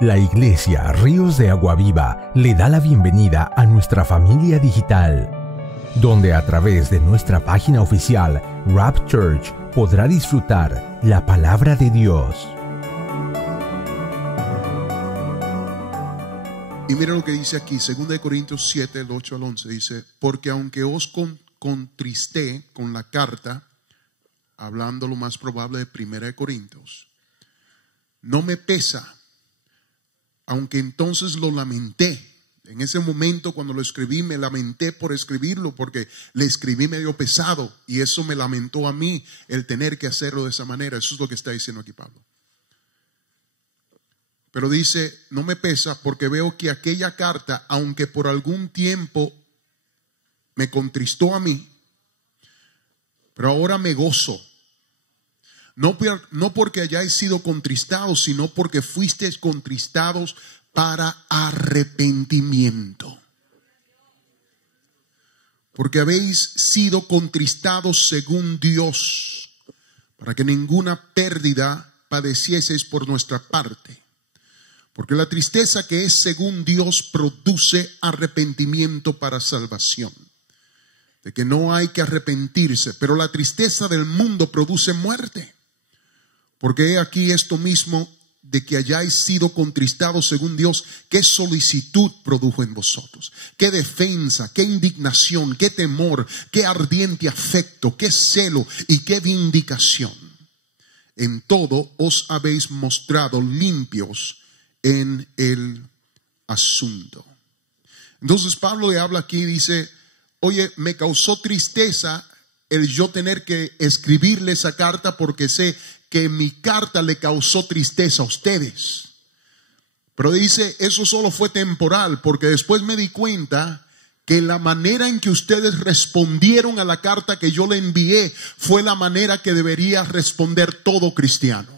La Iglesia Ríos de Agua Viva le da la bienvenida a nuestra familia digital, donde a través de nuestra página oficial Rap Church podrá disfrutar la palabra de Dios. Y mira lo que dice aquí, 2 Corintios 7, el 8 al 11, dice: porque aunque os contristé con la carta, hablando lo más probable de 1 Corintios, no me pesa, aunque entonces lo lamenté. En ese momento cuando lo escribí me lamenté por escribirlo, porque le escribí medio pesado y eso me lamentó a mí el tener que hacerlo de esa manera. Eso es lo que está diciendo aquí Pablo. Pero dice, no me pesa porque veo que aquella carta, aunque por algún tiempo me contristó a mí, pero ahora me gozo. No porque hayáis sido contristados, sino porque fuisteis contristados para arrepentimiento. Porque habéis sido contristados según Dios, para que ninguna pérdida padecieseis por nuestra parte. Porque la tristeza que es según Dios produce arrepentimiento para salvación. De que no hay que arrepentirse, pero la tristeza del mundo produce muerte. Porque he aquí esto mismo de que hayáis sido contristados según Dios, qué solicitud produjo en vosotros, qué defensa, qué indignación, qué temor, qué ardiente afecto, qué celo y qué vindicación. En todo os habéis mostrado limpios en el asunto. Entonces Pablo le habla aquí y dice, oye, me causó tristeza el yo tener que escribirle esa carta porque sé que mi carta le causó tristeza a ustedes. Pero dice, eso solo fue temporal, porque después me di cuenta que la manera en que ustedes respondieron a la carta que yo le envié fue la manera que debería responder todo cristiano.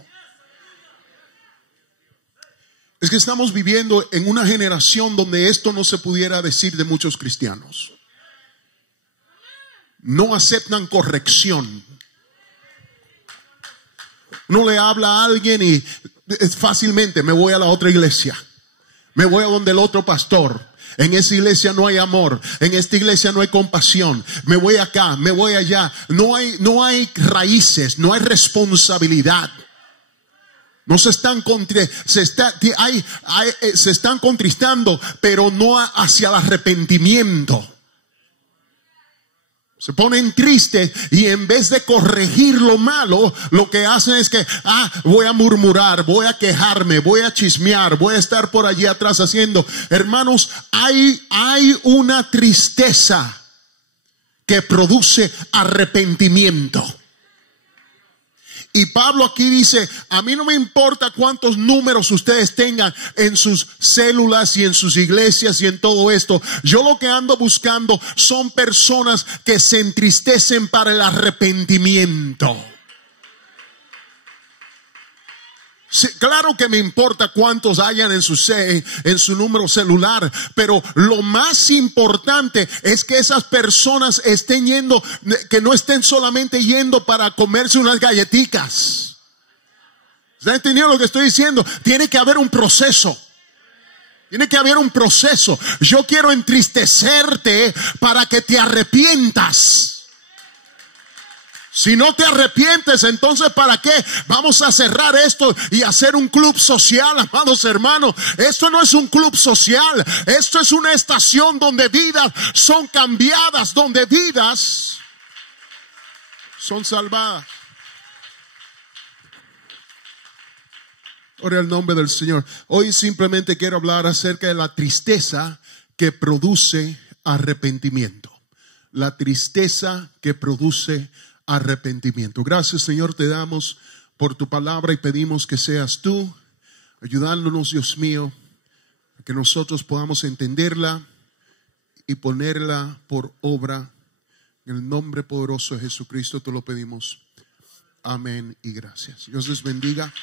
Es que estamos viviendo en una generación donde esto no se pudiera decir de muchos cristianos. No aceptan corrección. Uno le habla a alguien y fácilmente me voy a la otra iglesia. Me voy a donde el otro pastor. En esa iglesia no hay amor. En esta iglesia no hay compasión. Me voy acá, me voy allá. No hay raíces, no hay responsabilidad. No se están contristando, pero no hacia el arrepentimiento. Se ponen tristes y en vez de corregir lo malo, lo que hacen es que, voy a murmurar, voy a quejarme, voy a chismear, voy a estar por allí atrás haciendo. Hermanos, hay una tristeza que produce arrepentimiento. Y Pablo aquí dice, a mí no me importa cuántos números ustedes tengan en sus células y en sus iglesias y en todo esto. Yo lo que ando buscando son personas que se entristecen para el arrepentimiento. Sí, claro que me importa cuántos hayan en su número celular, pero lo más importante es que esas personas estén yendo, que no estén solamente yendo para comerse unas galletitas. ¿Están entendiendo lo que estoy diciendo? Tiene que haber un proceso. Tiene que haber un proceso. Yo quiero entristecerte para que te arrepientas. Si no te arrepientes, entonces ¿para qué vamos a cerrar esto y hacer un club social, amados hermanos? Esto no es un club social. Esto es una estación donde vidas son cambiadas, donde vidas son salvadas. Ora el nombre del Señor. Hoy simplemente quiero hablar acerca de la tristeza que produce arrepentimiento. La tristeza que produce arrepentimiento. Gracias, Señor, te damos por tu palabra y pedimos que seas tú ayudándonos, Dios mío, a que nosotros podamos entenderla y ponerla por obra. En el nombre poderoso de Jesucristo te lo pedimos. Amén y gracias. Dios les bendiga.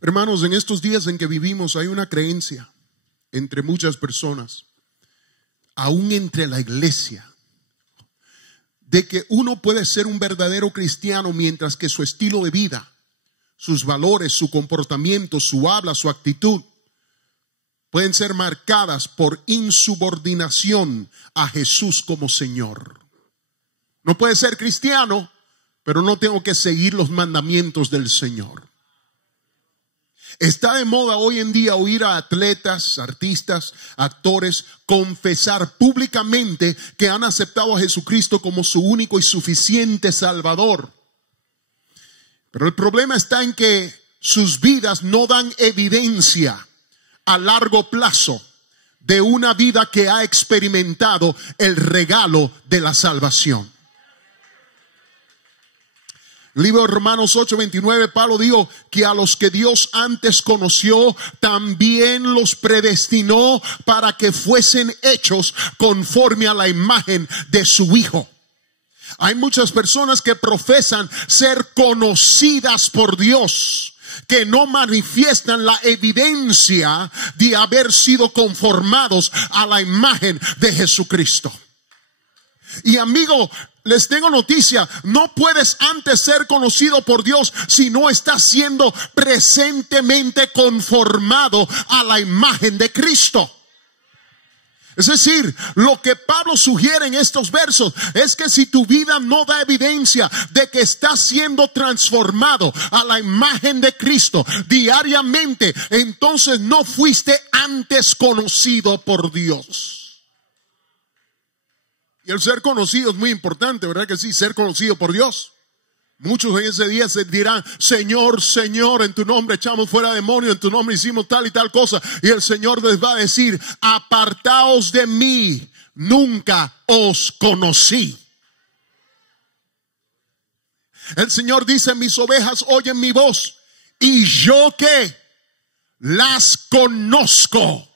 Hermanos, en estos días en que vivimos hay una creencia entre muchas personas, aún entre la iglesia, de que uno puede ser un verdadero cristiano mientras que su estilo de vida, sus valores, su comportamiento, su habla, su actitud pueden ser marcadas por insubordinación a Jesús como Señor. No puede ser cristiano, pero no tengo que seguir los mandamientos del Señor. Está de moda hoy en día oír a atletas, artistas, actores confesar públicamente que han aceptado a Jesucristo como su único y suficiente Salvador. Pero el problema está en que sus vidas no dan evidencia a largo plazo de una vida que ha experimentado el regalo de la salvación. El libro de Romanos 8:29, Pablo dijo que a los que Dios antes conoció, también los predestinó para que fuesen hechos conforme a la imagen de su Hijo. Hay muchas personas que profesan ser conocidas por Dios, que no manifiestan la evidencia de haber sido conformados a la imagen de Jesucristo. Y amigo, les tengo noticia, no puedes antes ser conocido por Dios si no estás siendo presentemente conformado a la imagen de Cristo. Es decir, lo que Pablo sugiere en estos versos es que si tu vida no da evidencia de que estás siendo transformado a la imagen de Cristo diariamente, entonces no fuiste antes conocido por Dios. Y el ser conocido es muy importante, ¿verdad que sí? Ser conocido por Dios. Muchos en ese día se dirán: Señor, Señor, en tu nombre echamos fuera demonios, en tu nombre hicimos tal y tal cosa. Y el Señor les va a decir: apartaos de mí, nunca os conocí. El Señor dice: mis ovejas oyen mi voz, y yo ¿qué? Las conozco.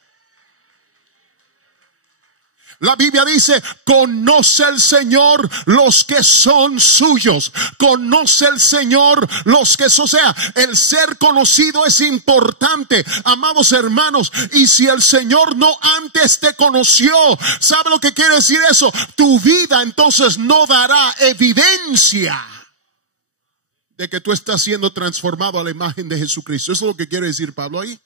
La Biblia dice: conoce el Señor los que son suyos. Conoce el Señor los que son. O sea, el ser conocido es importante, amados hermanos. Y si el Señor no antes te conoció, ¿sabe lo que quiere decir eso? Tu vida entonces no dará evidencia de que tú estás siendo transformado a la imagen de Jesucristo. Eso es lo que quiere decir Pablo ahí.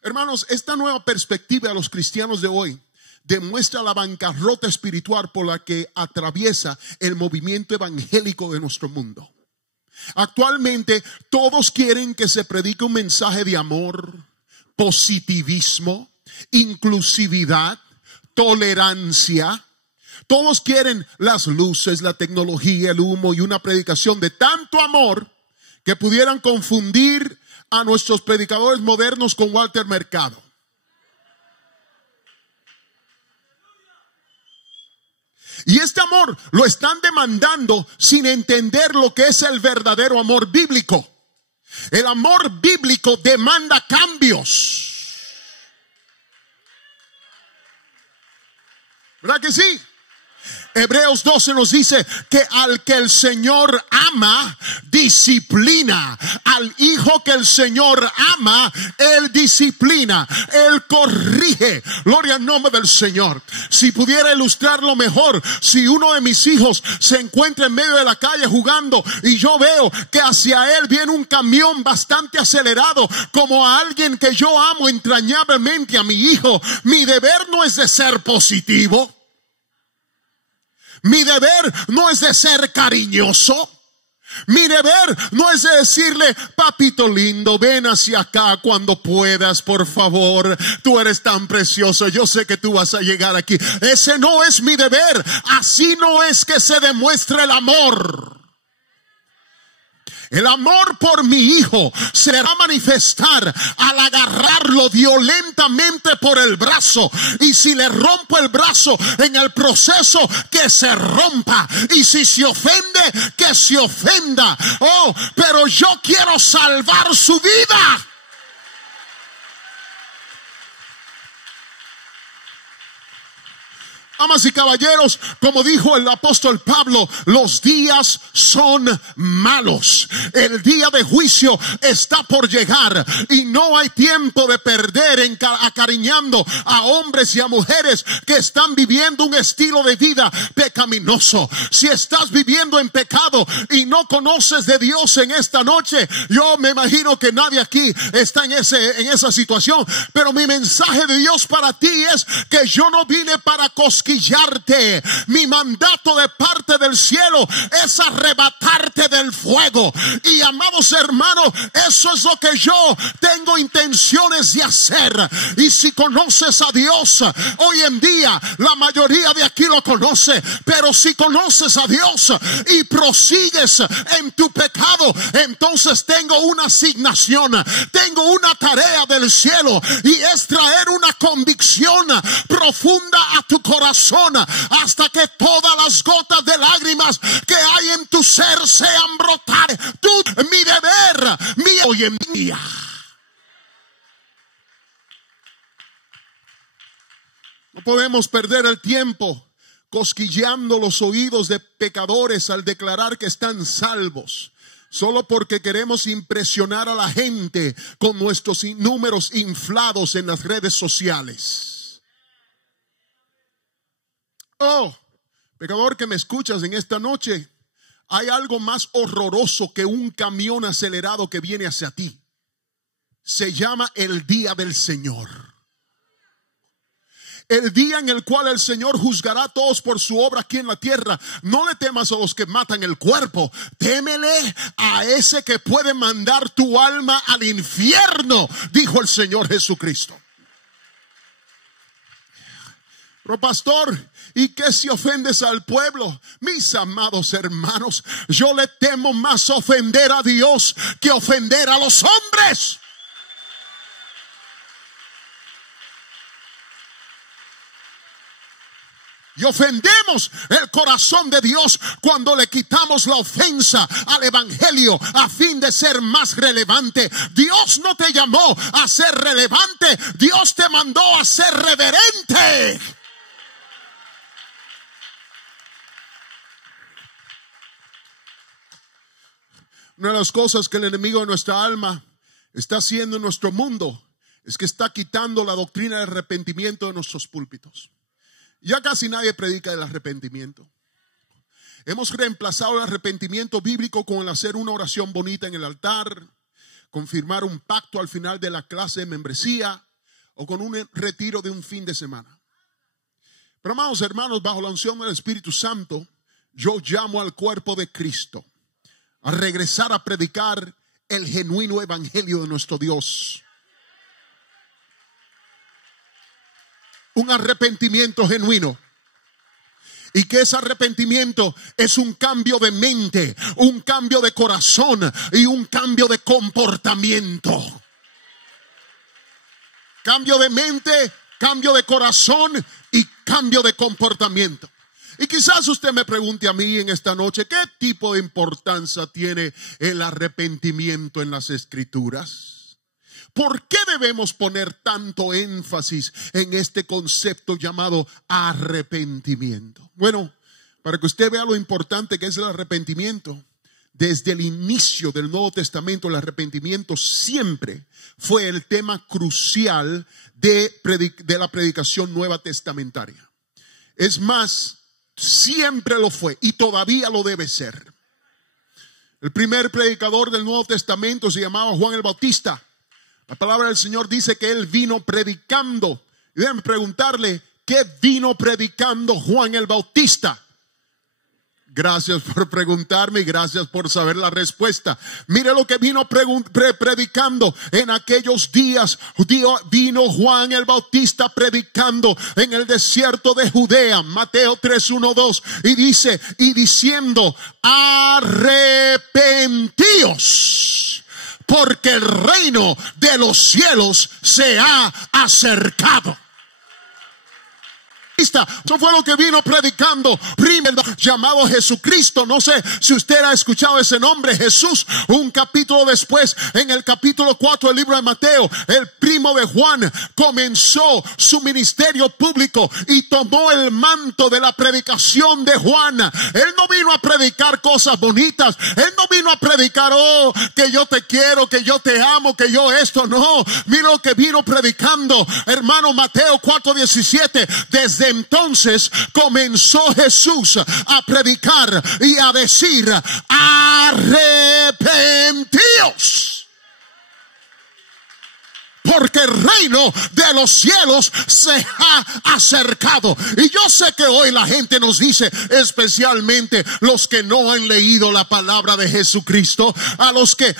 Hermanos, esta nueva perspectiva a los cristianos de hoy demuestra la bancarrota espiritual por la que atraviesa el movimiento evangélico de nuestro mundo. Actualmente todos quieren que se predique un mensaje de amor, positivismo, inclusividad, tolerancia. Todos quieren las luces, la tecnología, el humo y una predicación de tanto amor que pudieran confundir a nuestros predicadores modernos con Walter Mercado. Y este amor lo están demandando sin entender lo que es el verdadero amor bíblico. El amor bíblico demanda cambios. ¿Verdad que sí? Hebreos 12 nos dice que al que el Señor ama, disciplina. Al hijo que el Señor ama, Él disciplina, Él corrige. Gloria al nombre del Señor. Si pudiera ilustrarlo mejor, si uno de mis hijos se encuentra en medio de la calle jugando y yo veo que hacia él viene un camión bastante acelerado, como a alguien que yo amo entrañablemente, a mi hijo, mi deber no es de ser positivo. Mi deber no es de ser cariñoso. Mi deber no es de decirle: papito lindo, ven hacia acá cuando puedas, por favor. Tú eres tan precioso, yo sé que tú vas a llegar aquí. Ese no es mi deber. Así no es que se demuestra el amor. El amor por mi hijo se va a manifestar al agarrarlo violentamente por el brazo. Y si le rompo el brazo en el proceso, que se rompa. Y si se ofende, que se ofenda. Oh, pero yo quiero salvar su vida. Damas y caballeros, como dijo el apóstol Pablo, los días son malos. El día de juicio está por llegar y no hay tiempo de perder acariñando a hombres y a mujeres que están viviendo un estilo de vida pecaminoso. Si estás viviendo en pecado y no conoces de Dios en esta noche, yo me imagino que nadie aquí está en esa situación, pero mi mensaje de Dios para ti es que yo no vine para cosquillarte. Mi mandato de parte del cielo es arrebatarte del fuego. Y amados hermanos, eso es lo que yo tengo intenciones de hacer. Y si conoces a Dios, hoy en día la mayoría de aquí lo conoce, pero si conoces a Dios y prosigues en tu pecado, entonces tengo una asignación, tengo una tarea del cielo, y es traer una convicción profunda a tu corazón hasta que todas las gotas de lágrimas que hay en tu ser sean brotar. Mi deber, hoy en día. No podemos perder el tiempo cosquilleando los oídos de pecadores al declarar que están salvos, solo porque queremos impresionar a la gente con nuestros números inflados en las redes sociales. Oh, pecador que me escuchas en esta noche, hay algo más horroroso que un camión acelerado que viene hacia ti. Se llama el día del Señor. El día en el cual el Señor juzgará a todos por su obra aquí en la tierra. No le temas a los que matan el cuerpo, témele a ese que puede mandar tu alma al infierno, dijo el Señor Jesucristo. Pero pastor, ¿y qué si ofendes al pueblo? Mis amados hermanos, yo le temo más ofender a Dios que ofender a los hombres. Y ofendemos el corazón de Dios cuando le quitamos la ofensa al evangelio a fin de ser más relevante. Dios no te llamó a ser relevante, Dios te mandó a ser reverente. Una de las cosas que el enemigo de nuestra alma está haciendo en nuestro mundo es que está quitando la doctrina del arrepentimiento de nuestros púlpitos. Ya casi nadie predica del arrepentimiento. Hemos reemplazado el arrepentimiento bíblico con el hacer una oración bonita en el altar, con firmar un pacto al final de la clase de membresía o con un retiro de un fin de semana. Pero amados hermanos, bajo la unción del Espíritu Santo, yo llamo al cuerpo de Cristo a regresar a predicar el genuino evangelio de nuestro Dios. Un arrepentimiento genuino. Y que ese arrepentimiento es un cambio de mente, un cambio de corazón y un cambio de comportamiento. Cambio de mente, cambio de corazón y cambio de comportamiento. Y quizás usted me pregunte a mí en esta noche, ¿qué tipo de importancia tiene el arrepentimiento en las Escrituras? ¿Por qué debemos poner tanto énfasis en este concepto llamado arrepentimiento? Bueno, para que usted vea lo importante que es el arrepentimiento, desde el inicio del Nuevo Testamento, el arrepentimiento siempre fue el tema crucial de la predicación nueva testamentaria. Es más, siempre lo fue y todavía lo debe ser. El primer predicador del Nuevo Testamento se llamaba Juan el Bautista. La palabra del Señor dice que él vino predicando. Y déjenme preguntarle, ¿qué vino predicando Juan el Bautista? Gracias por preguntarme y gracias por saber la respuesta. Mire lo que vino predicando en aquellos días. Vino Juan el Bautista predicando en el desierto de Judea, Mateo 3:1-2, y dice, y diciendo, arrepentíos, porque el reino de los cielos se ha acercado. Eso fue lo que vino predicando primero, llamado Jesucristo. No sé si usted ha escuchado ese nombre, Jesús. Un capítulo después, en el capítulo 4 del libro de Mateo, el primo de Juan comenzó su ministerio público y tomó el manto de la predicación de Juan. Él no vino a predicar cosas bonitas. Él no vino a predicar, oh, que yo te quiero, que yo te amo, que yo esto. No, mira lo que vino predicando, hermano. Mateo 4:17. Desde entonces comenzó Jesús a predicar y a decir: arrepentíos, porque el reino de los cielos se ha acercado. Y yo sé que hoy la gente nos dice, especialmente los que no han leído la palabra de Jesucristo, a los que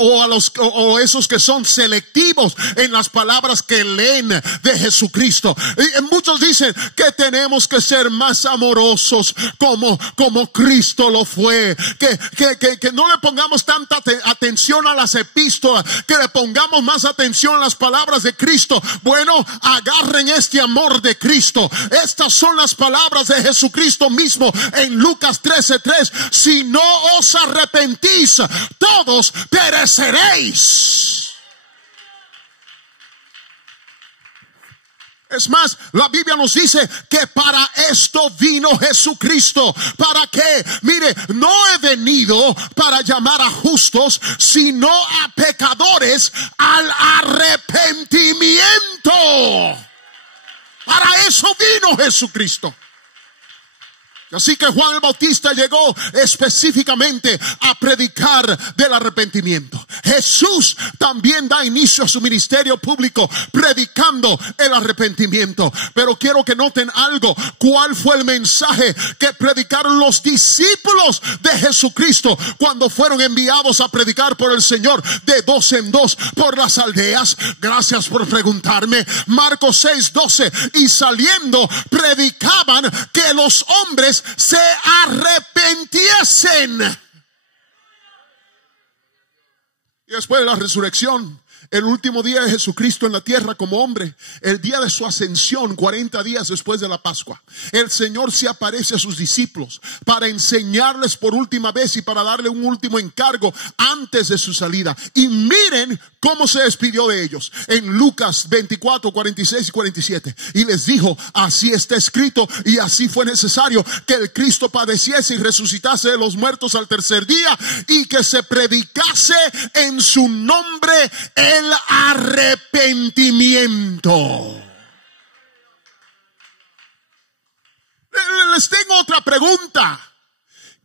o esos que son selectivos en las palabras que leen de Jesucristo. Y muchos dicen que tenemos que ser más amorosos como Cristo lo fue, que no le pongamos tanta atención a las epístolas, que le pongamos más atención a las palabras de Cristo. Bueno, agarren este amor de Cristo. Estas son las palabras de Jesucristo mismo en Lucas 13:3. Si no os arrepentís, todos pereceréis. Es más, la Biblia nos dice que para esto vino Jesucristo. ¿Para qué? Mire, no he venido para llamar a justos, sino a pecadores al arrepentimiento. Para eso vino Jesucristo. Así que Juan el Bautista llegó específicamente a predicar del arrepentimiento. Jesús también da inicio a su ministerio público predicando el arrepentimiento. Pero quiero que noten algo. ¿Cuál fue el mensaje que predicaron los discípulos de Jesucristo cuando fueron enviados a predicar por el Señor de 2 en 2 por las aldeas? Gracias por preguntarme. Marcos 6:12. Y saliendo predicaban que los hombres se arrepintiesen. Y después de la resurrección, el último día de Jesucristo en la tierra como hombre, el día de su ascensión, 40 días después de la Pascua, el Señor se aparece a sus discípulos para enseñarles por última vez y para darle un último encargo antes de su salida. Y miren cómo se despidió de ellos en Lucas 24, 46 y 47. Y les dijo: así está escrito y así fue necesario que el Cristo padeciese y resucitase de los muertos al tercer día, y que se predicase en su nombre el arrepentimiento. Les tengo otra pregunta.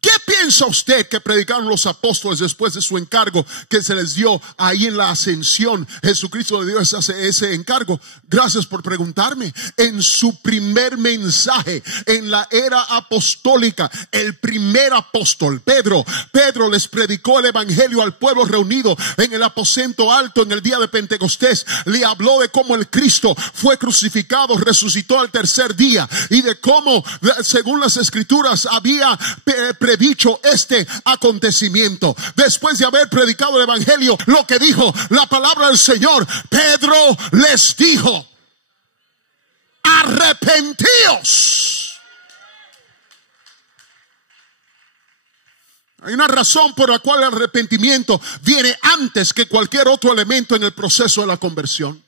¿Qué piensa usted que predicaron los apóstoles después de su encargo que se les dio ahí en la ascensión? Jesucristo le dio ese encargo. Gracias por preguntarme. En su primer mensaje en la era apostólica, el primer apóstol, Pedro les predicó el evangelio al pueblo reunido en el aposento alto en el día de Pentecostés. Le habló de cómo el Cristo fue crucificado, resucitó al tercer día, y de cómo, según las escrituras, había dicho este acontecimiento. Después de haber predicado el evangelio, lo que dijo la palabra del Señor, Pedro les dijo: arrepentíos. Hay una razón por la cual el arrepentimiento viene antes que cualquier otro elemento en el proceso de la conversión.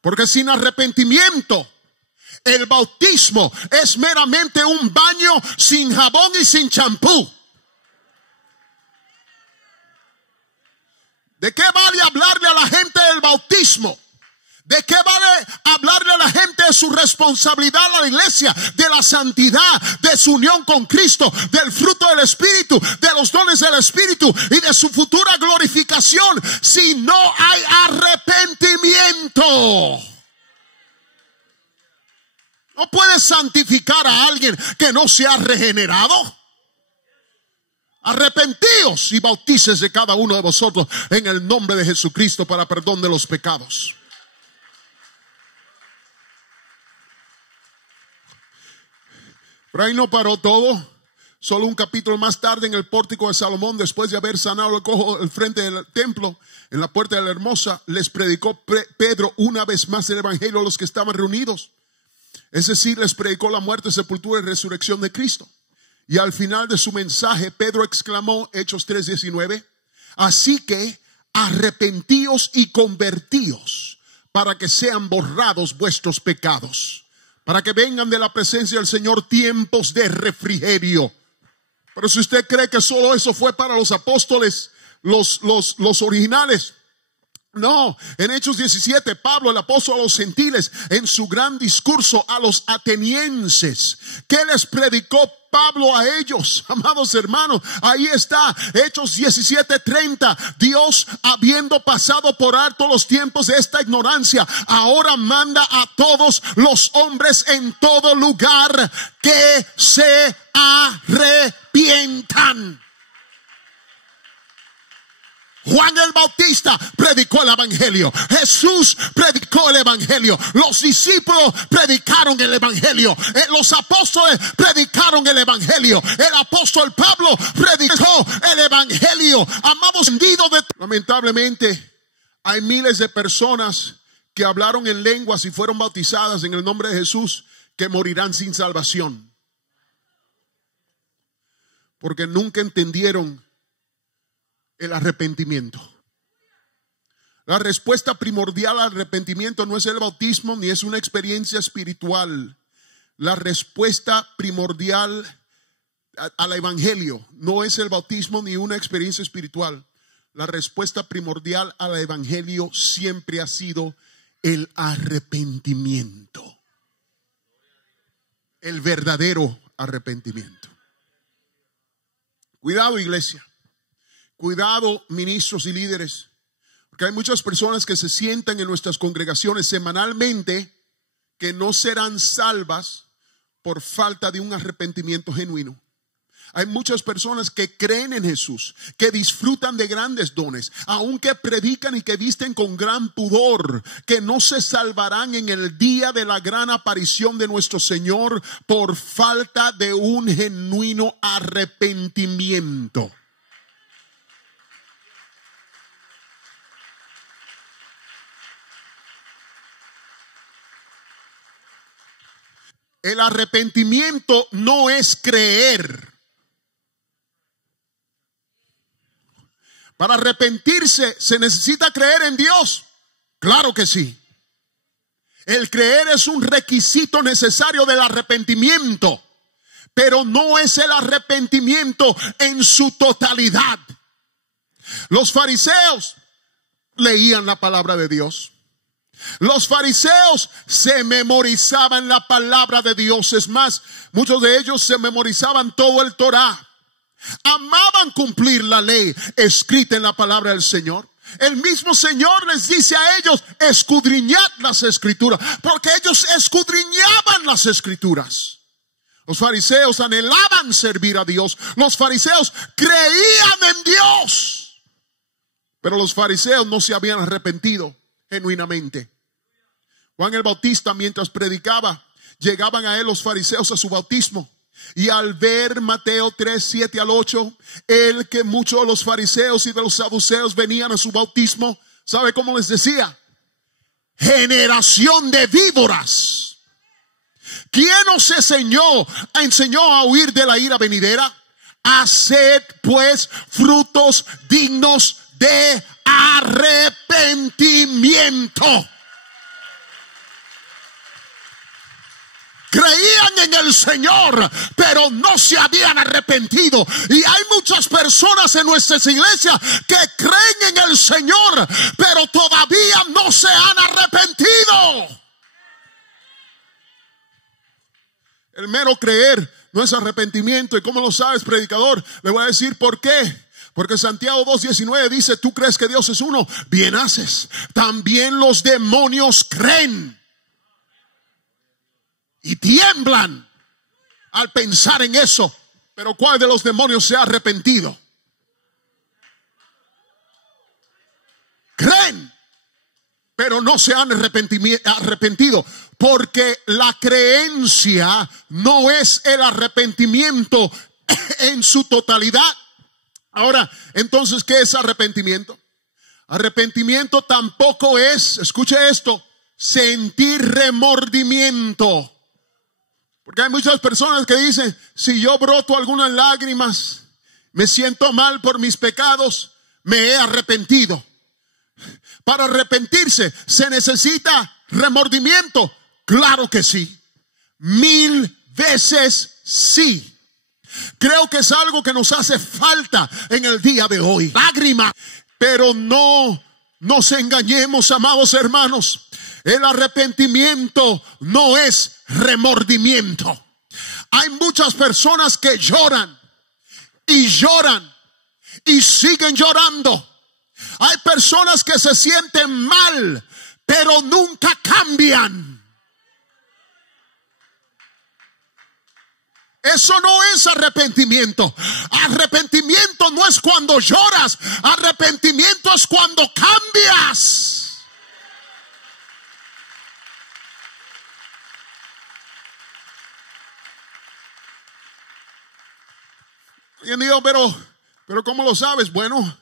Porque sin arrepentimiento, el bautismo es meramente un baño sin jabón y sin champú. ¿De qué vale hablarle a la gente del bautismo? ¿De qué vale hablarle a la gente de su responsabilidad a la iglesia, de la santidad, de su unión con Cristo, del fruto del Espíritu, de los dones del Espíritu y de su futura glorificación, si no hay arrepentimiento? No puedes santificar a alguien que no se ha regenerado. Arrepentíos y bautícese de cada uno de vosotros en el nombre de Jesucristo para perdón de los pecados. Pero ahí no paró todo. Solo un capítulo más tarde, en el pórtico de Salomón, después de haber sanado el cojo al frente del templo, en la puerta de la hermosa, les predicó Pedro una vez más el evangelio a los que estaban reunidos. Es decir, les predicó la muerte, sepultura y resurrección de Cristo. Y al final de su mensaje, Pedro exclamó, Hechos 3:19, así que arrepentíos y convertíos para que sean borrados vuestros pecados, para que vengan de la presencia del Señor tiempos de refrigerio. Pero si usted cree que solo eso fue para los apóstoles, los originales, no. En Hechos 17, Pablo, el apóstol a los gentiles, en su gran discurso a los atenienses, ¿qué les predicó Pablo a ellos? Amados hermanos, ahí está, Hechos 17:30. Dios, habiendo pasado por alto los tiempos de esta ignorancia, ahora manda a todos los hombres en todo lugar que se arrepientan. Juan el Bautista predicó el evangelio. Jesús predicó el evangelio. Los discípulos predicaron el evangelio. Los apóstoles predicaron el evangelio. El apóstol Pablo predicó el evangelio. Amados, lamentablemente hay miles de personas que hablaron en lenguas y fueron bautizadas en el nombre de Jesús, que morirán sin salvación, porque nunca entendieron el arrepentimiento. La respuesta primordial al arrepentimiento no es el bautismo ni es una experiencia espiritual. La respuesta primordial al evangelio no es el bautismo ni una experiencia espiritual. La respuesta primordial al evangelio siempre ha sido el arrepentimiento. El verdadero arrepentimiento. Cuidado, iglesia. Cuidado, ministros y líderes, porque hay muchas personas que se sientan en nuestras congregaciones semanalmente que no serán salvas por falta de un arrepentimiento genuino. Hay muchas personas que creen en Jesús, que disfrutan de grandes dones, aunque predican y que visten con gran pudor, que no se salvarán en el día de la gran aparición de nuestro Señor por falta de un genuino arrepentimiento. El arrepentimiento no es creer. Para arrepentirse se necesita creer en Dios. Claro que sí. El creer es un requisito necesario del arrepentimiento, pero no es el arrepentimiento en su totalidad. Los fariseos leían la palabra de Dios. Los fariseos se memorizaban la palabra de Dios. Es más, muchos de ellos se memorizaban todo el Torá. Amaban cumplir la ley escrita en la palabra del Señor. El mismo Señor les dice a ellos: escudriñad las escrituras, porque ellos escudriñaban las escrituras. Los fariseos anhelaban servir a Dios. Los fariseos creían en Dios, pero los fariseos no se habían arrepentido genuinamente. Juan el Bautista, mientras predicaba, llegaban a él los fariseos a su bautismo, y al ver Mateo 3:7-8, el que muchos de los fariseos y de los saduceos venían a su bautismo, ¿sabe cómo les decía? Generación de víboras, ¿quién os enseñó a huir de la ira venidera? Haced pues frutos dignos de arrepentimiento. Creían en el Señor, pero no se habían arrepentido. Y hay muchas personas en nuestras iglesias que creen en el Señor, pero todavía no se han arrepentido. El mero creer no es arrepentimiento. ¿Y cómo lo sabes, predicador? Le voy a decir por qué. Porque Santiago 2:19 dice: tú crees que Dios es uno, bien haces. También los demonios creen y tiemblan al pensar en eso. Pero ¿cuál de los demonios se ha arrepentido? Creen, pero no se han arrepentido, porque la creencia no es el arrepentimiento en su totalidad. Ahora, entonces, ¿qué es arrepentimiento? Arrepentimiento tampoco es, escuche esto, sentir remordimiento Porque hay muchas personas que dicen, si yo broto algunas lágrimas, me siento mal por mis pecados, me he arrepentido. Para arrepentirse se necesita remordimiento. Claro que sí. 1000 veces sí. Creo que es algo que nos hace falta en el día de hoy. Lágrima. Pero no nos engañemos, amados hermanos. El arrepentimiento no es remordimiento. Hay muchas personas que lloran y lloran y siguen llorando. Hay personas que se sienten mal, pero nunca cambian. Eso no es arrepentimiento. Arrepentimiento no es cuando lloras. Arrepentimiento es cuando cambias. Y digo, pero ¿cómo lo sabes? Bueno,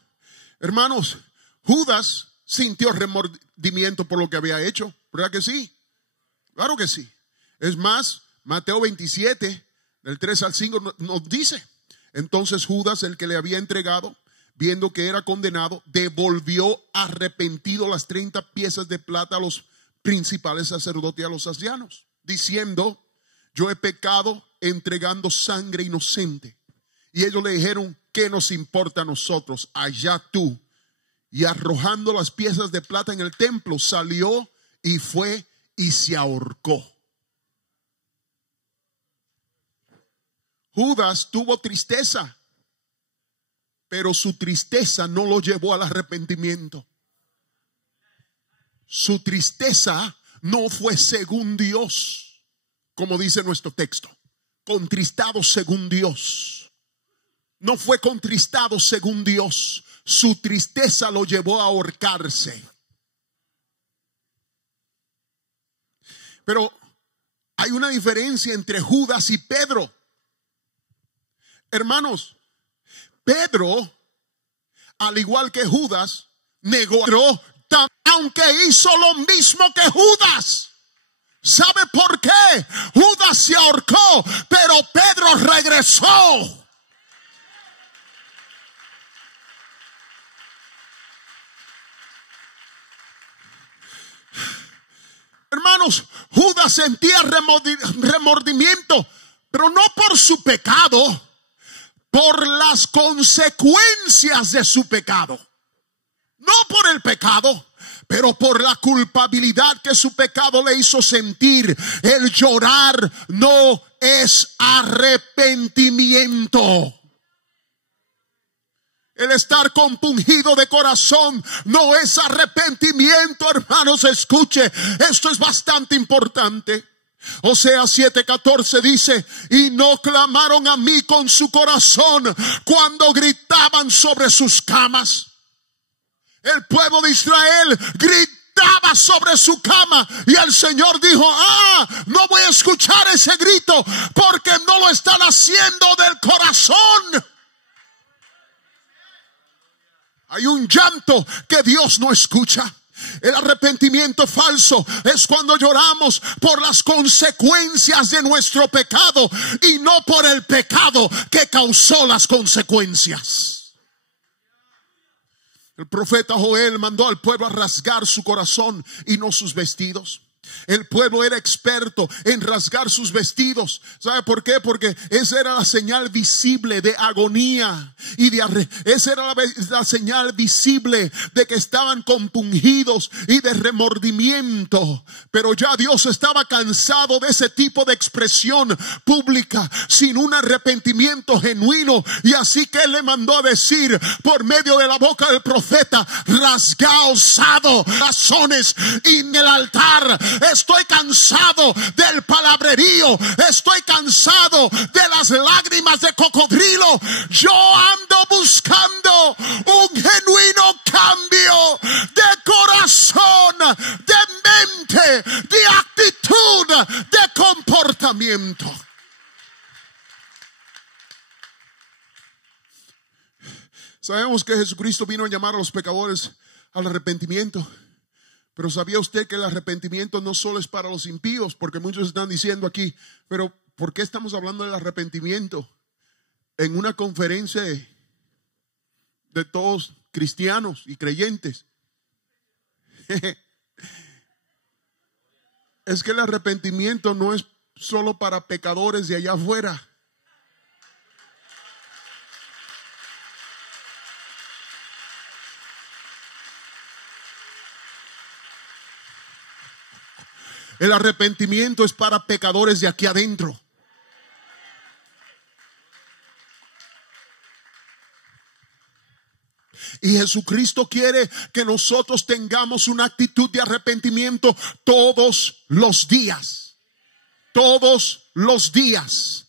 hermanos, Judas sintió remordimiento por lo que había hecho. ¿Verdad que sí? Claro que sí. Es más, Mateo 27, del 3 al 5 nos dice. Entonces Judas, el que le había entregado, viendo que era condenado, devolvió arrepentido las 30 piezas de plata a los principales sacerdotes y a los ancianos, diciendo, yo he pecado entregando sangre inocente. Y ellos le dijeron, ¿qué nos importa a nosotros? Allá tú. Y arrojando las piezas de plata en el templo, salió y fue y se ahorcó. Judas tuvo tristeza, pero su tristeza no lo llevó al arrepentimiento. Su tristeza no fue según Dios, como dice nuestro texto. Contristado según Dios. No fue contristado según Dios. Su tristeza lo llevó a ahorcarse. Pero hay una diferencia entre Judas y Pedro. Hermanos, Pedro, al igual que Judas, negó, aunque hizo lo mismo que Judas. ¿Sabe por qué? Judas se ahorcó, pero Pedro regresó. Hermanos, Judas sentía remordimiento, pero no por su pecado, por las consecuencias de su pecado. No por el pecado, pero por la culpabilidad que su pecado le hizo sentir. El llorar no es arrepentimiento. El estar compungido de corazón no es arrepentimiento, hermanos. Escuche, esto es bastante importante. Oseas 7:14 dice, y no clamaron a mí con su corazón cuando gritaban sobre sus camas. El pueblo de Israel gritaba sobre su cama y el Señor dijo, no voy a escuchar ese grito porque no lo están haciendo del corazón. Hay un llanto que Dios no escucha. El arrepentimiento falso es cuando lloramos por las consecuencias de nuestro pecado y no por el pecado que causó las consecuencias. El profeta Joel mandó al pueblo a rasgar su corazón y no sus vestidos. El pueblo era experto en rasgar sus vestidos. ¿Sabe por qué? Porque esa era la señal visible de agonía y esa era la señal visible de que estaban compungidos y de remordimiento. Pero ya Dios estaba cansado de ese tipo de expresión pública sin un arrepentimiento genuino, y así que Él le mandó a decir por medio de la boca del profeta, rasgaos corazones en el altar. Estoy cansado del palabrerío. Estoy cansado de las lágrimas de cocodrilo. Yo ando buscando un genuino cambio de corazón, de mente, de actitud, de comportamiento. Sabemos que Jesucristo vino a llamar a los pecadores al arrepentimiento. Pero ¿sabía usted que el arrepentimiento no solo es para los impíos? Porque muchos están diciendo aquí, pero ¿por qué estamos hablando del arrepentimiento en una conferencia de todos cristianos y creyentes? Es que el arrepentimiento no es solo para pecadores de allá afuera. El arrepentimiento es para pecadores de aquí adentro. Y Jesucristo quiere que nosotros tengamos una actitud de arrepentimiento todos los días. Todos los días.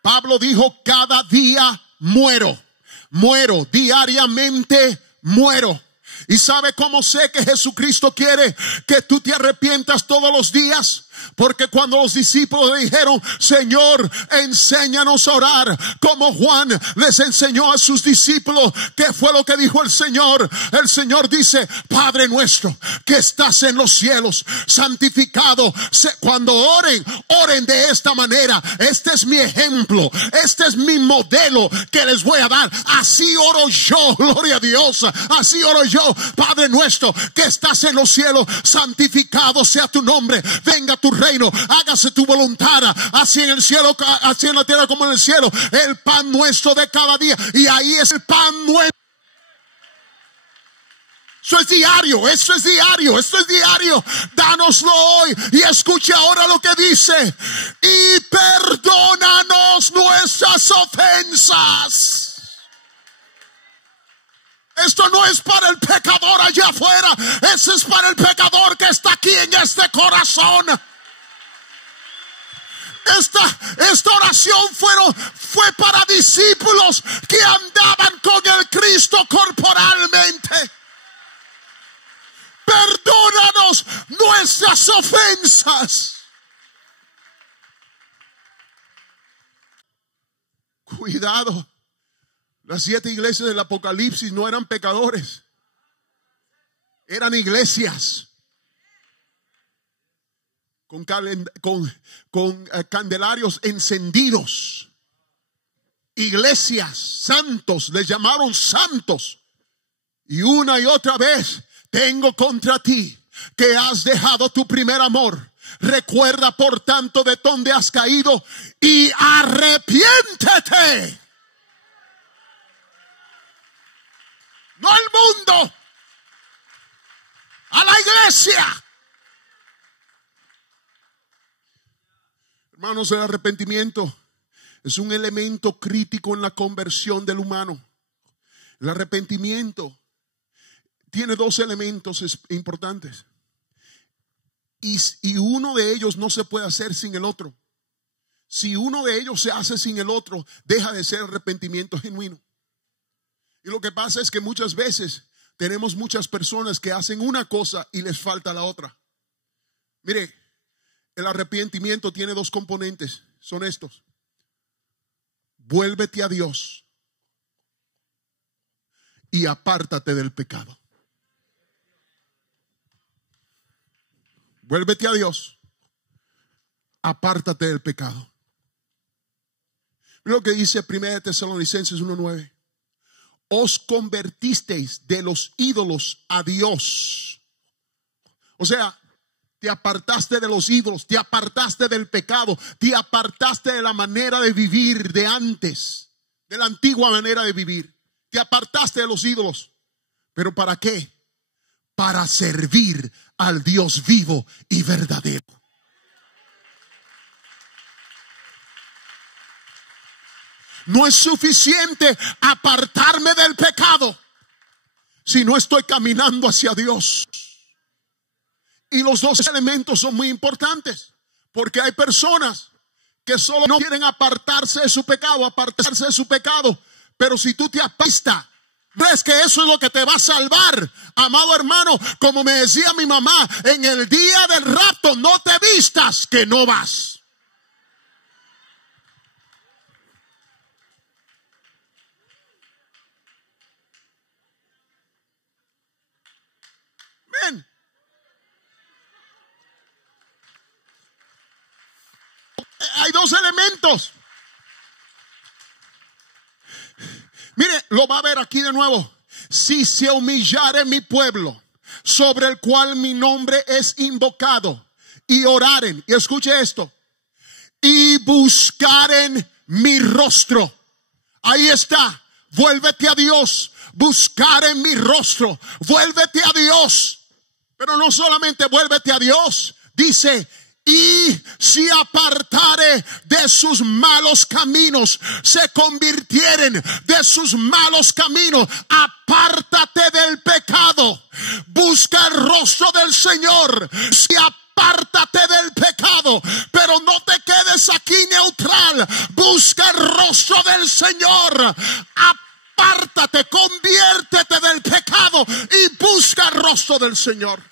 Pablo dijo, cada día muero. Muero, diariamente muero. ¿Y sabe cómo sé que Jesucristo quiere que tú te arrepientas todos los días? Porque cuando los discípulos le dijeron, Señor, enséñanos a orar, como Juan les enseñó a sus discípulos, ¿qué fue lo que dijo el Señor? El Señor dice, Padre nuestro que estás en los cielos, santificado. Cuando oren, oren de esta manera. Este es mi ejemplo, este es mi modelo que les voy a dar. Así oro yo, gloria a Dios. Así oro yo, Padre nuestro que estás en los cielos, santificado sea tu nombre, venga tu reino, hágase tu voluntad, así en el cielo, así en la tierra como en el cielo. El pan nuestro de cada día, y ahí es el pan nuestro. Eso es diario, eso es diario, esto es diario. Dánoslo hoy. Y escuche ahora lo que dice: y perdónanos nuestras ofensas. Esto no es para el pecador allá afuera, eso es para el pecador que está aquí en este corazón. Esta oración fue para discípulos que andaban con el Cristo corporalmente. Perdónanos nuestras ofensas. Cuidado. Las 7 iglesias del Apocalipsis no eran pecadores. Eran iglesias. Con candelarios encendidos. Iglesias, santos, les llamaron santos. Y una y otra vez, tengo contra ti que has dejado tu primer amor. Recuerda por tanto de dónde has caído y arrepiéntete. No al mundo, a la iglesia. Hermanos, el arrepentimiento es un elemento crítico en la conversión del humano. El arrepentimiento tiene 2 elementos importantes. Y uno de ellos no se puede hacer sin el otro. Si uno de ellos se hace sin el otro, deja de ser arrepentimiento genuino. Y lo que pasa es que muchas veces tenemos muchas personas que hacen una cosa y les falta la otra. Mire, el arrepentimiento tiene 2 componentes, son estos: vuélvete a Dios y apártate del pecado. Vuélvete a Dios, apártate del pecado. Mira lo que dice 1 Tesalonicenses 1:9. Os convertisteis de los ídolos a Dios. O sea, te apartaste de los ídolos, te apartaste del pecado, te apartaste de la manera de vivir de antes, de la antigua manera de vivir. Te apartaste de los ídolos. ¿Pero para qué? Para servir al Dios vivo y verdadero. No es suficiente apartarme del pecado si no estoy caminando hacia Dios. Y los 2 elementos son muy importantes, porque hay personas que solo no quieren apartarse de su pecado, pero si tú te apartas, ¿crees que eso es lo que te va a salvar? Amado hermano, como me decía mi mamá, en el día del rapto no te vistas que no vas. Ven. Hay los elementos. Mire, lo va a ver aquí de nuevo. Si se humillare mi pueblo, sobre el cual mi nombre es invocado, y oraren, y escuche esto, y buscaren mi rostro. Ahí está. Vuélvete a Dios. Buscar en mi rostro. Vuélvete a Dios. Pero no solamente vuélvete a Dios. Dice, y si apartare de sus malos caminos, se convirtieren de sus malos caminos, apártate del pecado. Busca el rostro del Señor. Si apártate del pecado, pero no te quedes aquí neutral. Busca el rostro del Señor. Apártate, conviértete del pecado y busca el rostro del Señor.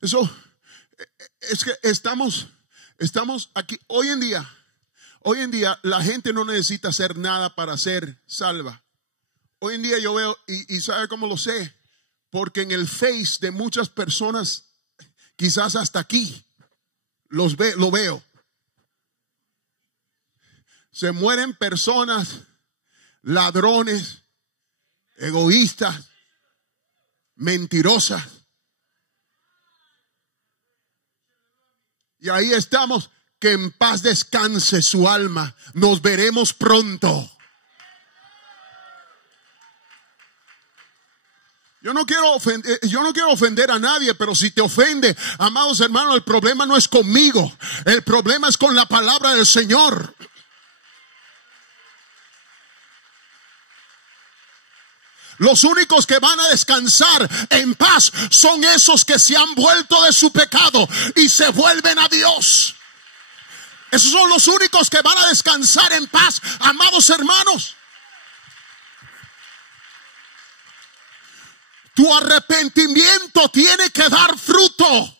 Eso es que estamos aquí hoy en día la gente no necesita hacer nada para ser salva. Hoy en día yo veo, y ¿sabe cómo lo sé? Porque en el Face de muchas personas, quizás hasta aquí, lo veo. Se mueren personas, ladrones, egoístas, mentirosas. Y ahí estamos, que en paz descanse su alma. Nos veremos pronto. Yo no quiero ofender a nadie, pero si te ofende, amados hermanos, el problema no es conmigo. El problema es con la palabra del Señor. Los únicos que van a descansar en paz son esos que se han vuelto de su pecado y se vuelven a Dios. Esos son los únicos que van a descansar en paz, amados hermanos. Tu arrepentimiento tiene que dar fruto.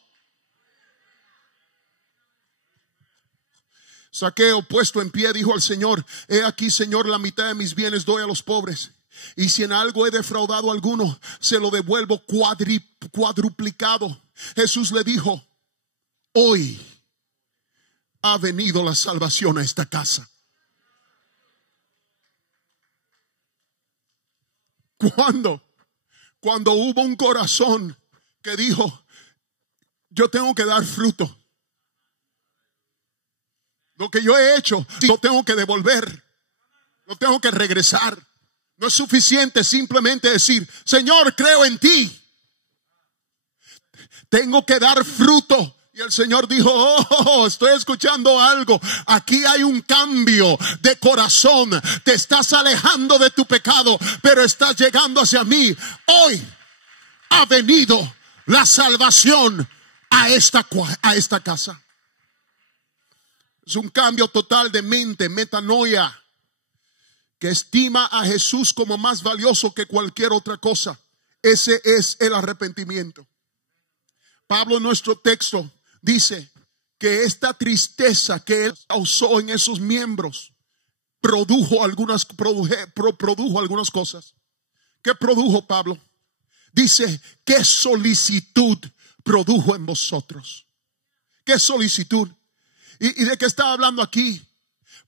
Zaqueo, puesto en pie, dijo al Señor: he aquí, Señor, la mitad de mis bienes doy a los pobres. Y si en algo he defraudado a alguno, se lo devuelvo cuadruplicado. Jesús le dijo: hoy ha venido la salvación a esta casa. Cuando hubo un corazón que dijo: yo tengo que dar fruto. Lo que yo he hecho, lo tengo que devolver. Lo tengo que regresar. No es suficiente simplemente decir: Señor, creo en ti. Tengo que dar fruto. Y el Señor dijo: oh, estoy escuchando algo. Aquí hay un cambio de corazón. Te estás alejando de tu pecado, pero estás llegando hacia mí. Hoy ha venido la salvación a esta casa. Es un cambio total de mente, metanoia, que estima a Jesús como más valioso que cualquier otra cosa. Ese es el arrepentimiento. Pablo en nuestro texto dice que esta tristeza que él causó en esos miembros produjo algunas cosas. ¿Qué produjo Pablo? Dice: ¿qué solicitud produjo en vosotros? ¿Qué solicitud? ¿Y de qué estaba hablando aquí?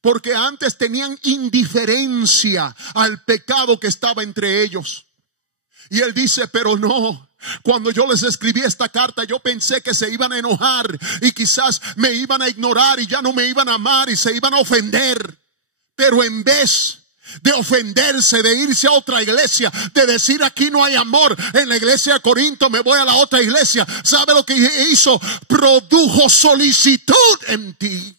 Porque antes tenían indiferencia al pecado que estaba entre ellos. Y él dice: pero no, cuando yo les escribí esta carta, yo pensé que se iban a enojar y quizás me iban a ignorar y ya no me iban a amar y se iban a ofender. Pero en vez de ofenderse, de irse a otra iglesia, de decir: aquí no hay amor en la iglesia de Corinto, me voy a la otra iglesia, ¿sabe lo que hizo? Produjo solicitud en ti.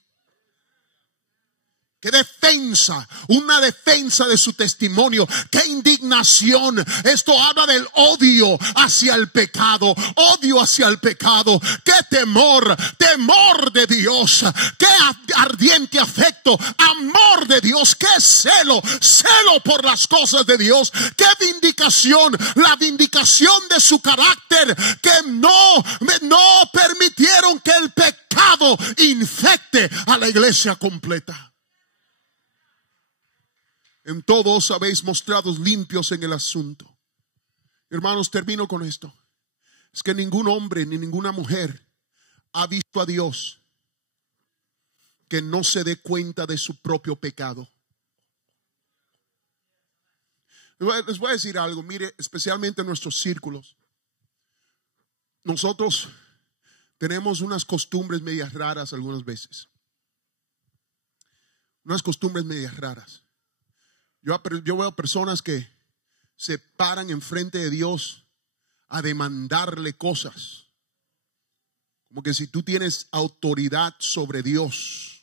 Qué defensa, una defensa de su testimonio. Qué indignación. Esto habla del odio hacia el pecado. Odio hacia el pecado. Qué temor, temor de Dios. Qué ardiente afecto, amor de Dios. Qué celo, celo por las cosas de Dios. Qué vindicación, la vindicación de su carácter. Que no permitieron que el pecado infecte a la iglesia completa. En todo os habéis mostrado limpios en el asunto. Hermanos, termino con esto. es que ningún hombre ni ninguna mujer ha visto a Dios que no se dé cuenta de su propio pecado. Les voy a decir algo, mire, especialmente en nuestros círculos. Nosotros tenemos unas costumbres medias raras algunas veces. Unas costumbres medias raras. Yo veo personas que se paran enfrente de Dios a demandarle cosas. Como que si tú tienes autoridad sobre Dios.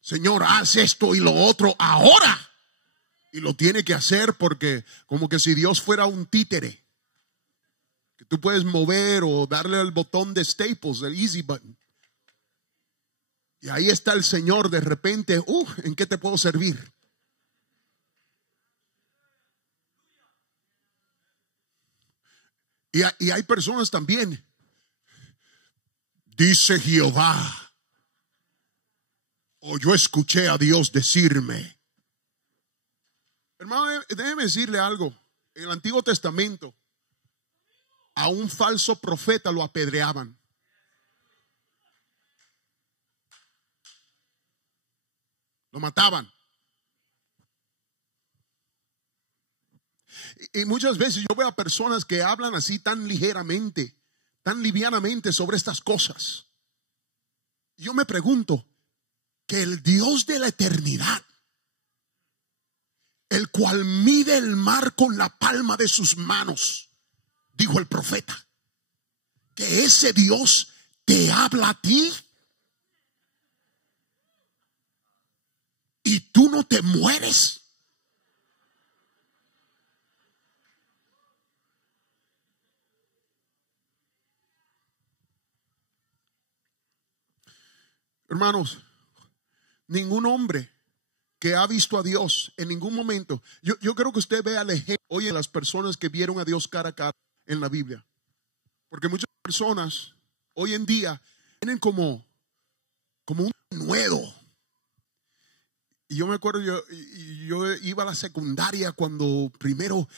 Señor, haz esto y lo otro ahora. Y lo tiene que hacer porque como que si Dios fuera un títere. Que tú puedes mover o darle el botón de Staples, el easy button. Y ahí está el Señor de repente. ¿En qué te puedo servir? Y hay personas también. Dice Jehová. O yo escuché a Dios decirme. Hermano, déjeme decirle algo. En el Antiguo Testamento, a un falso profeta lo apedreaban. Lo mataban. Y muchas veces yo veo a personas que hablan así tan ligeramente, tan livianamente sobre estas cosas. Yo me pregunto, que el Dios de la eternidad, el cual mide el mar con la palma de sus manos, dijo el profeta, que ese Dios te habla a ti y tú no te mueres. Hermanos, ningún hombre que ha visto a Dios en ningún momento. Yo creo que usted vea el ejemplo hoy en las personas que vieron a Dios cara a cara en la Biblia. Porque muchas personas hoy en día tienen como un nuevo. Y yo me acuerdo, yo iba a la secundaria cuando primero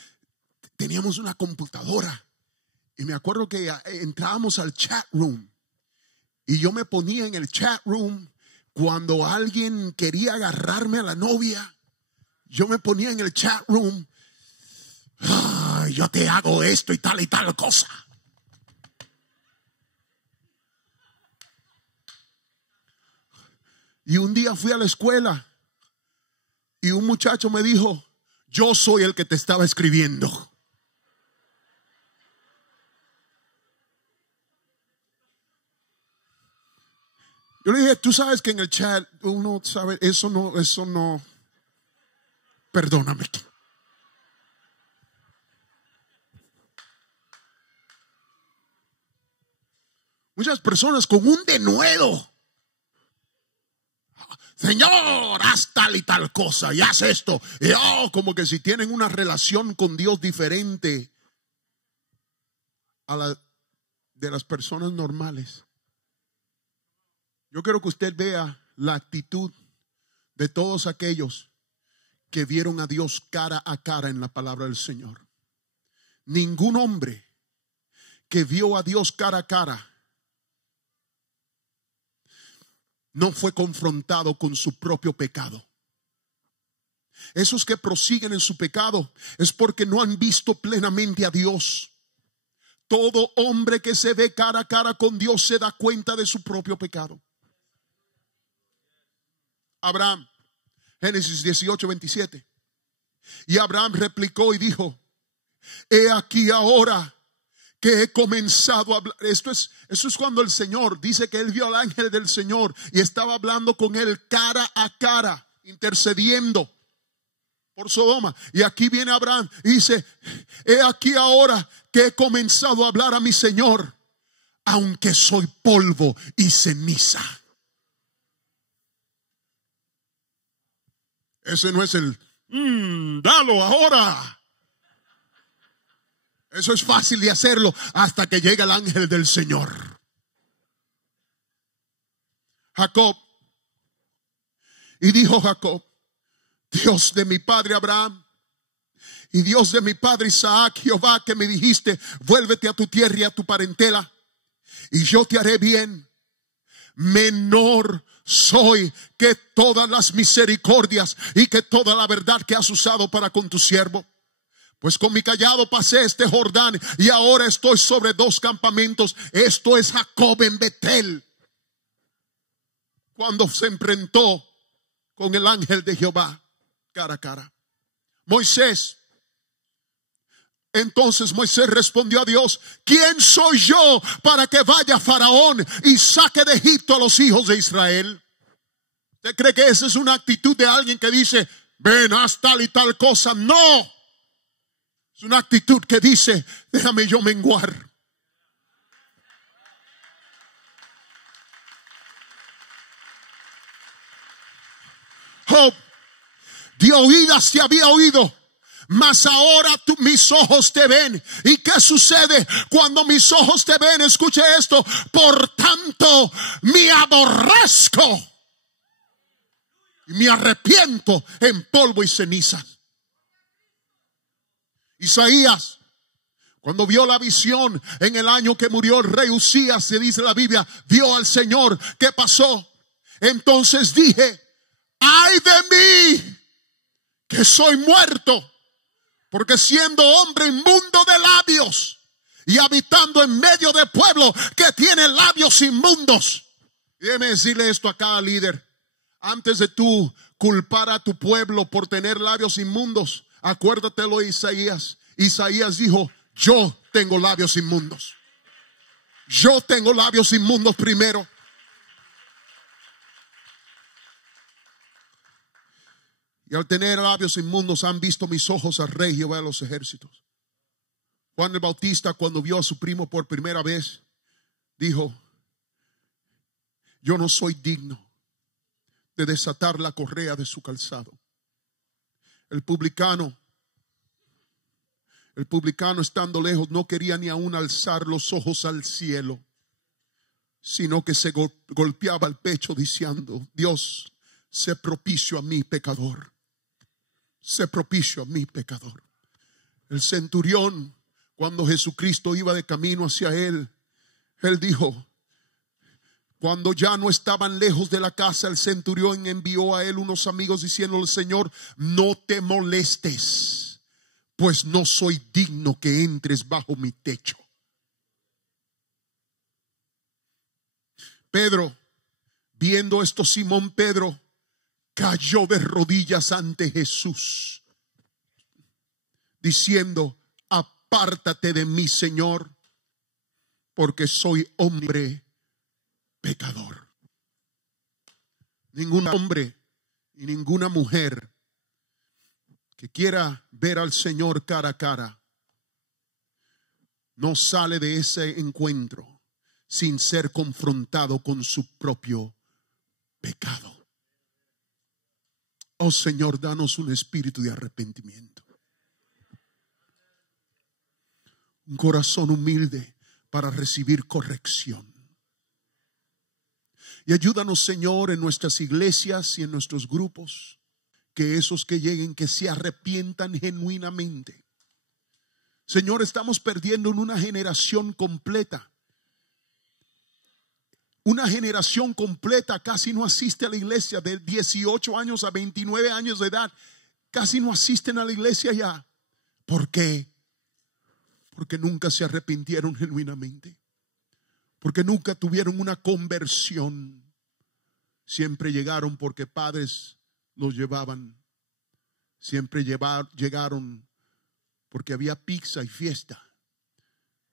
teníamos una computadora. Y me acuerdo que entrábamos al chat room. Y yo me ponía en el chat room cuando alguien quería agarrarme a la novia. Yo me ponía en el chat room. Yo te hago esto y tal cosa. Y un día fui a la escuela y un muchacho me dijo, yo soy el que te estaba escribiendo. Yo le dije, tú sabes que en el chat uno sabe, eso no, perdóname. Muchas personas con un denuedo. Señor, haz tal y tal cosa y haz esto. Y como que si tienen una relación con Dios diferente a la de las personas normales. Yo quiero que usted vea la actitud de todos aquellos que vieron a Dios cara a cara en la palabra del Señor. Ningún hombre que vio a Dios cara a cara no fue confrontado con su propio pecado. Esos que prosiguen en su pecado es porque no han visto plenamente a Dios. Todo hombre que se ve cara a cara con Dios se da cuenta de su propio pecado. Abraham, Génesis 18:27. Y Abraham replicó y dijo, he aquí ahora que he comenzado a hablar. Eso es cuando el Señor dice que él vio al ángel del Señor y estaba hablando con él cara a cara, intercediendo por Sodoma. Y aquí viene Abraham y dice, he aquí ahora que he comenzado a hablar a mi Señor, aunque soy polvo y ceniza. Ese no es el dalo ahora. Eso es fácil de hacerlo hasta que llega el ángel del Señor. Jacob. Y dijo Jacob, Dios de mi padre Abraham y Dios de mi padre Isaac, Jehová, que me dijiste, vuélvete a tu tierra y a tu parentela, y yo te haré bien. Menor soy que todas las misericordias y que toda la verdad que has usado para con tu siervo. Pues con mi cayado pasé este Jordán y ahora estoy sobre 2 campamentos. Esto es Jacob en Betel, cuando se enfrentó con el ángel de Jehová cara a cara. Entonces Moisés respondió a Dios: ¿quién soy yo para que vaya Faraón y saque de Egipto a los hijos de Israel? ¿Usted cree que esa es una actitud de alguien que dice, ven, haz tal y tal cosa? No. Es una actitud que dice, déjame yo menguar. Job de oídas se había oído, mas ahora mis ojos te ven. ¿Y qué sucede cuando mis ojos te ven? Escuche esto: por tanto me aborrezco y me arrepiento en polvo y ceniza. Isaías, cuando vio la visión en el año que murió el rey Usías, se dice la Biblia, vio al Señor. ¿Qué pasó? Entonces dije, ay de mí, que soy muerto, porque siendo hombre inmundo de labios y habitando en medio de pueblo que tiene labios inmundos. Y déjeme decirle esto a cada líder: antes de tú culpar a tu pueblo por tener labios inmundos, acuérdatelo de Isaías. Isaías dijo, yo tengo labios inmundos. Yo tengo labios inmundos primero. Y al tener labios inmundos han visto mis ojos al Rey Jehová de los ejércitos. Juan el Bautista, cuando vio a su primo por primera vez, dijo, yo no soy digno de desatar la correa de su calzado. El publicano estando lejos no quería ni aún alzar los ojos al cielo, sino que se golpeaba el pecho diciendo, Dios, sé propicio a mí pecador. Sé propicio a mí pecador. El centurión, cuando Jesucristo iba de camino hacia él dijo, cuando ya no estaban lejos de la casa, el centurión envió a él unos amigos diciéndole, Señor, no te molestes, pues no soy digno que entres bajo mi techo. Pedro, viendo esto, Simón Pedro cayó de rodillas ante Jesús, diciendo, apártate de mí, Señor, porque soy hombre pecador. Ningún hombre y ninguna mujer que quiera ver al Señor cara a cara no sale de ese encuentro sin ser confrontado con su propio pecado. Oh Señor, danos un espíritu de arrepentimiento, un corazón humilde para recibir corrección. Y ayúdanos, Señor, en nuestras iglesias y en nuestros grupos, que esos que lleguen, que se arrepientan genuinamente. Señor, estamos perdiendo en una generación completa. Una generación completa casi no asiste a la iglesia, de 18 años a 29 años de edad. Casi no asisten a la iglesia ya. ¿Por qué? Porque nunca se arrepintieron genuinamente. Porque nunca tuvieron una conversión. Siempre llegaron porque padres los llevaban. Siempre llegaron porque había pizza y fiesta.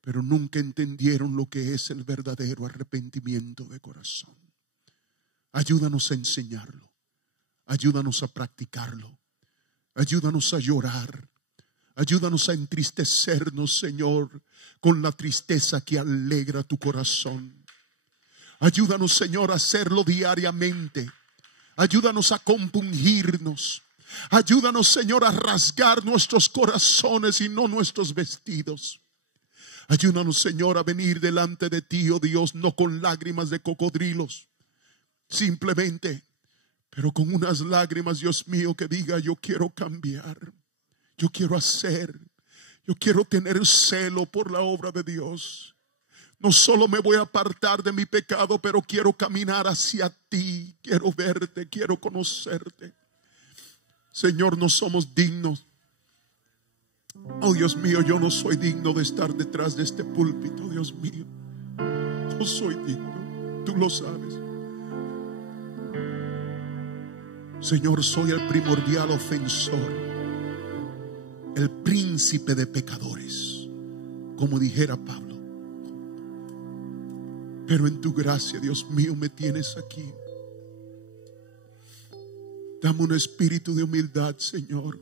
Pero nunca entendieron lo que es el verdadero arrepentimiento de corazón. Ayúdanos a enseñarlo. Ayúdanos a practicarlo. Ayúdanos a llorar. Ayúdanos a entristecernos, Señor, con la tristeza que alegra tu corazón. Ayúdanos, Señor, a hacerlo diariamente. Ayúdanos a compungirnos. Ayúdanos, Señor, a rasgar nuestros corazones y no nuestros vestidos. Ayúdanos, Señor, a venir delante de ti, oh Dios, no con lágrimas de cocodrilos, simplemente, pero con unas lágrimas, Dios mío, que diga, yo quiero cambiar. Yo quiero tener celo por la obra de Dios. No solo me voy a apartar de mi pecado, pero quiero caminar hacia ti. Quiero verte, quiero conocerte. Señor, no somos dignos. Oh Dios mío, yo no soy digno de estar detrás de este púlpito, Dios mío. No soy digno, tú lo sabes. Señor, soy el primordial ofensor, el príncipe de pecadores, como dijera Pablo. Pero en tu gracia, Dios mío, me tienes aquí. Dame un espíritu de humildad, Señor,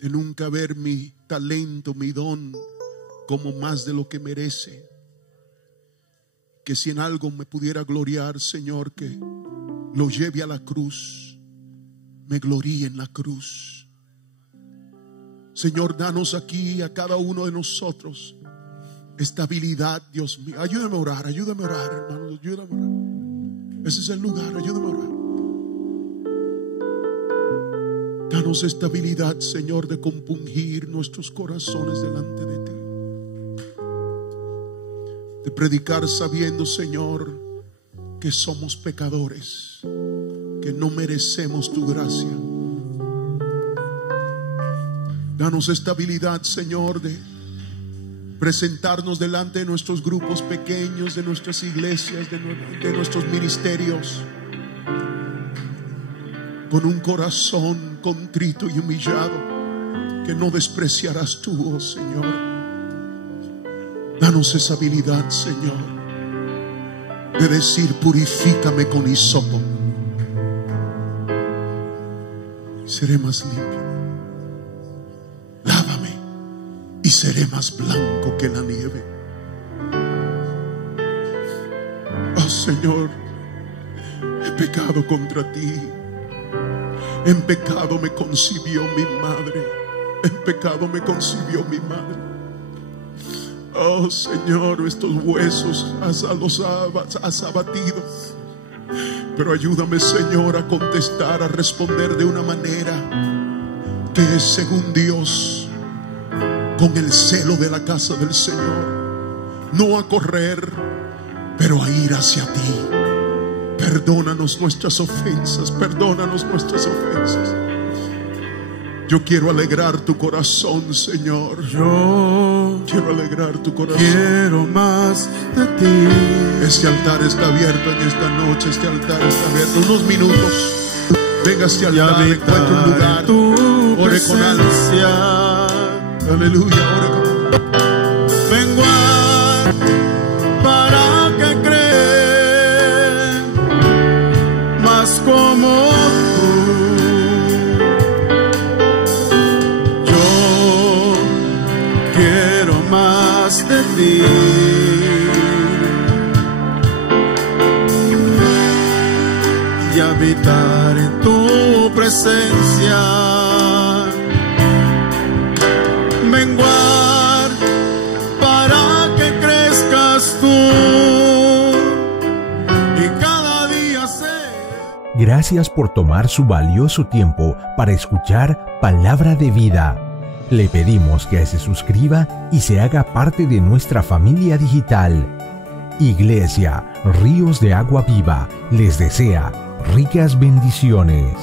de nunca ver mi talento, mi don como más de lo que merece. Que si en algo me pudiera gloriar, Señor, que lo lleve a la cruz, me gloríe en la cruz. Señor, danos aquí a cada uno de nosotros estabilidad, Dios mío. Ayúdame a orar, hermanos, ayúdame a orar. Ese es el lugar, ayúdame a orar. Danos estabilidad, Señor, de compungir nuestros corazones delante de ti. De predicar sabiendo, Señor, que somos pecadores, que no merecemos tu gracia. Danos estabilidad, Señor, de presentarnos delante de nuestros grupos pequeños, de nuestras iglesias, de nuestros ministerios, con un corazón contrito y humillado, que no despreciarás tú, oh Señor. Danos esa habilidad, Señor, de decir: purifícame con hisopo y seré más limpio. Lávame y seré más blanco que la nieve. Oh Señor, he pecado contra ti. En pecado me concibió mi madre. En pecado me concibió mi madre. Oh Señor, estos huesos los has abatido. Pero ayúdame, Señor, a contestar, a responder de una manera que es según Dios, con el celo de la casa del Señor. No a correr, pero a ir hacia ti. Perdónanos nuestras ofensas, perdónanos nuestras ofensas. Yo quiero alegrar tu corazón, Señor. Yo quiero alegrar tu corazón. Quiero más de ti. Este altar está abierto en esta noche. Este altar está abierto. Unos minutos. Venga a este altar, encuentre un lugar. Ore con alma. Aleluya, ore con alma. Vengo para que crean más como tú. Yo quiero más de ti. Y habitar en tu presencia. Menguar para que crezcas tú y cada día ser. Gracias por tomar su valioso tiempo para escuchar Palabra de Vida. Le pedimos que se suscriba y se haga parte de nuestra familia digital. Iglesia Ríos de Agua Viva les desea ricas bendiciones.